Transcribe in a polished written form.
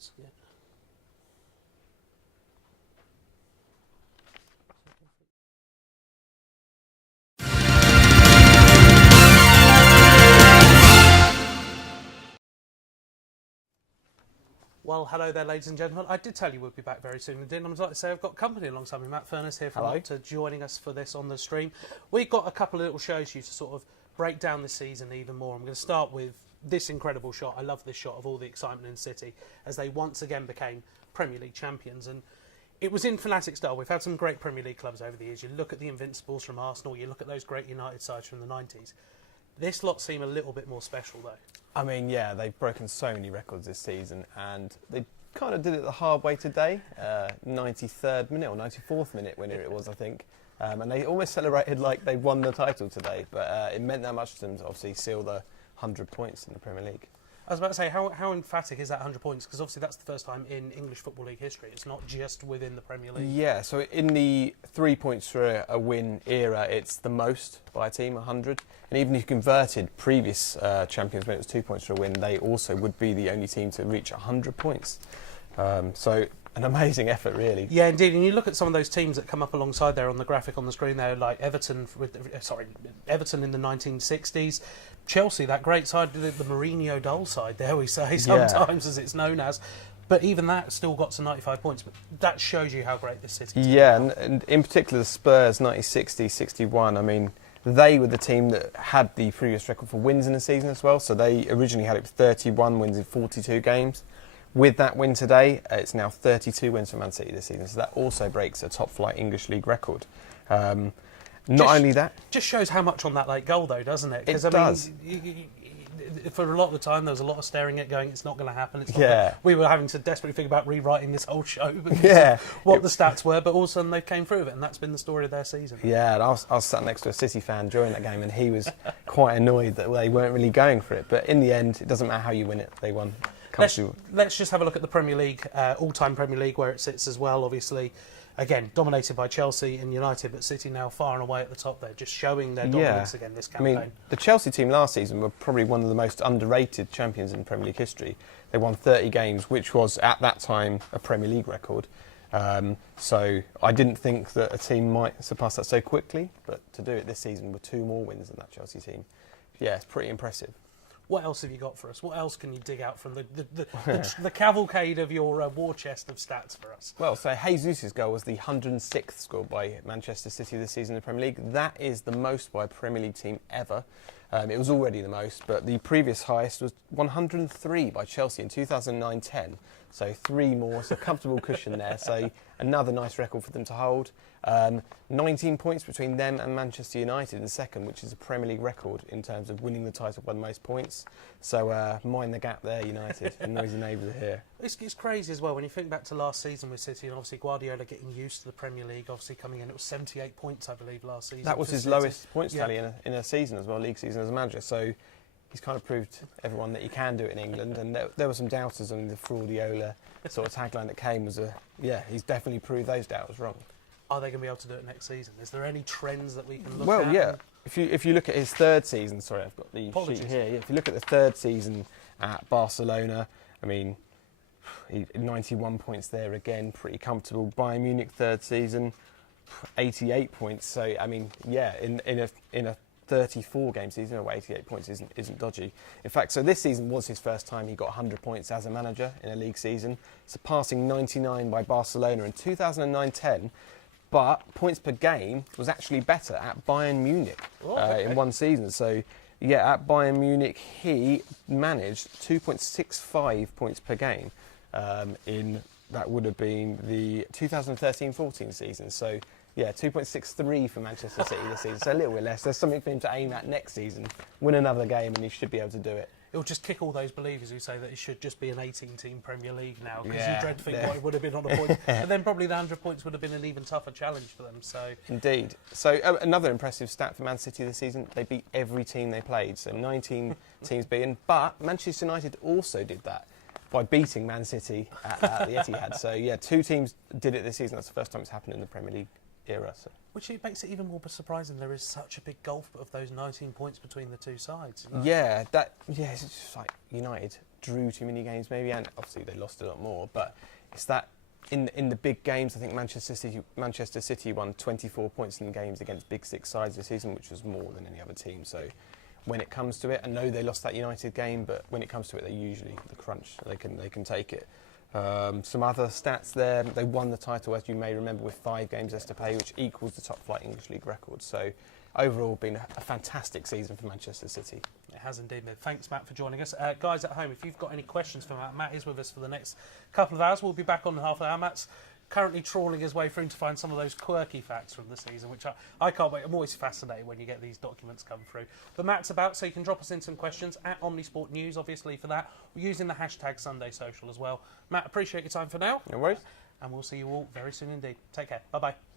minutes. Yeah. Well, hello there, ladies and gentlemen. I did tell you we'd be back very soon, didn't I? I'd like to say I've got company alongside me. Matt Furness here from Opta joining us for this on the stream. We've got a couple of little shows for you to sort of break down the season even more. I'm going to start with this incredible shot. I love this shot of all the excitement in City as they once again became Premier League champions. And it was in Fanatic style. We've had some great Premier League clubs over the years. You look at the Invincibles from Arsenal, you look at those great United sides from the 90s. This lot seem a little bit more special, though. I mean, yeah, they've broken so many records this season, and they kind of did it the hard way today. 93rd minute or 94th minute winner it was, I think. And they almost celebrated like they won the title today, but it meant that much to them to obviously seal the 100 points in the Premier League. I was about to say, how emphatic is that 100 points? Because obviously that's the first time in English Football League history. It's not just within the Premier League. Yeah, so in the 3 points for a win era, it's the most by a team, 100. And even if you converted previous champions when it was 2 points for a win, they also would be the only team to reach 100 points. So an amazing effort, really. Yeah, indeed. And you look at some of those teams that come up alongside there on the graphic on the screen there, like Everton in the 1960s, Chelsea, that great side, the Mourinho Dole side, dare we say, sometimes as it's known as. But even that still got to 95 points. But that shows you how great this City team is. Yeah, and in particular the Spurs, 1960-61, I mean, they were the team that had the previous record for wins in the season as well. So they originally had it with 31 wins in 42 games. With that win today, it's now 32 wins for Man City this season. So that also breaks a top-flight English League record. Not only that... Just shows how much on that late goal, though, doesn't it? It does. For a lot of the time, there was a lot of staring at going, it's not going to happen. It's not yeah. We were having to desperately think about rewriting this whole show because of what the stats were, but all of a sudden they came through with it, and that's been the story of their season. Yeah, and I was sat next to a City fan during that game, and he was quite annoyed that they weren't really going for it. But in the end, it doesn't matter how you win it, they won. Let's just have a look at the Premier League, all-time Premier League, where it sits as well, obviously. Again, dominated by Chelsea and United, but City now far and away at the top there, just showing their dominance again this campaign. I mean, the Chelsea team last season were probably one of the most underrated champions in Premier League history. They won 30 games, which was, at that time, a Premier League record. So I didn't think that a team might surpass that so quickly, but to do it this season with 2 more wins than that Chelsea team, yeah, it's pretty impressive. What else have you got for us? What else can you dig out from the cavalcade of your war chest of stats for us? Well, so Jesus' goal was the 106th scored by Manchester City this season in the Premier League. That is the most by a Premier League team ever. It was already the most, but the previous highest was 103 by Chelsea in 2009-10. So 3 more, so comfortable cushion there. So another nice record for them to hold. 19 points between them and Manchester United in second, which is a Premier League record in terms of winning the title by the most points. So mind the gap there, United, and noisy neighbours here. It's crazy as well when you think back to last season with City and obviously Guardiola getting used to the Premier League, obviously coming in. It was 78 points, I believe, last season. That was his City. lowest points tally in a season as well, league season as a manager. So he's kind of proved to everyone that he can do it in England. And there were some doubters on the Fraudiola sort of tagline that came was he's definitely proved those doubters wrong. Are they going to be able to do it next season? Is there any trends that we can look at? Well, yeah. If you look at his third season, sorry, I've got the sheet here. Yeah, if you look at the third season at Barcelona, I mean, 91 points there again, pretty comfortable. Bayern Munich third season, 88 points. So I mean, yeah, in a 34 game season, 88 points isn't dodgy. In fact, so this season was his first time he got 100 points as a manager in a league season, surpassing 99 by Barcelona in 2009-10. But points per game was actually better at Bayern Munich in one season. So, yeah, at Bayern Munich, he managed 2.65 points per game in, that would have been the 2013-14 season. So, yeah, 2.63 for Manchester City this season. So a little bit less. There's something for him to aim at next season. Win another game and he should be able to do it. It'll just kick all those believers who say that it should just be an 18-team Premier League now, because you dread to think what it would have been on a point. And then probably the 100 points would have been an even tougher challenge for them. So indeed. So another impressive stat for Man City this season, they beat every team they played. So 19 teams beaten. But Manchester United also did that by beating Man City at the Etihad. So, yeah, 2 teams did it this season. That's the first time it's happened in the Premier League era. So. Which it makes it even more surprising there is such a big gulf of those 19 points between the two sides. Yeah, it's just like United drew too many games maybe, and obviously they lost a lot more, but it's that in the big games, I think Manchester City won 24 points in games against Big Six sides this season, which was more than any other team. So when it comes to it, I know they lost that United game, but when it comes to it, they usually, the crunch, they can take it. Some other stats there, they won the title, as you may remember, with 5 games less to play, which equals the top flight English League record. So overall, been a fantastic season for Manchester City. It has indeed been. Thanks, Matt, for joining us. Guys at home, if you've got any questions for Matt, Matt is with us for the next couple of hours. We'll be back on in half an hour. Matt's currently trawling his way through to find some of those quirky facts from the season, which I can't wait. I'm always fascinated when you get these documents come through. But Matt's about, so you can drop us in some questions at Omnisport News, obviously, for that. We're using the hashtag Sunday Social as well. Matt, appreciate your time for now. No worries. And we'll see you all very soon indeed. Take care. Bye-bye.